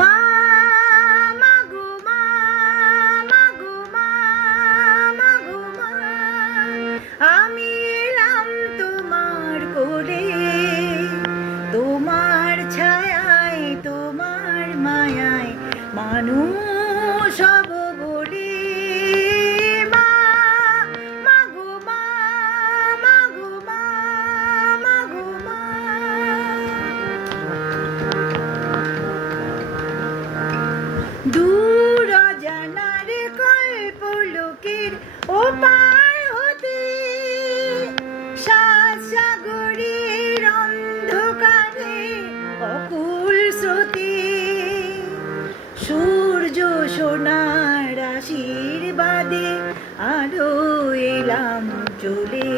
মা মাগো মা মাগো মা মাগো মা আমি এলাম তোমার কোলে, তোমার ছায়ায় তোমার মায়ায় মানুষ হব বলে। মা মাগো মা মাগো মা মাগো মা। দূর অজানার কল্পলোকের ওপার হতে সাত সাগরের অন্ধকারে অকুল স্রোতে সূর্য সোনার আশীর্বাদে আলো এলাম চলে।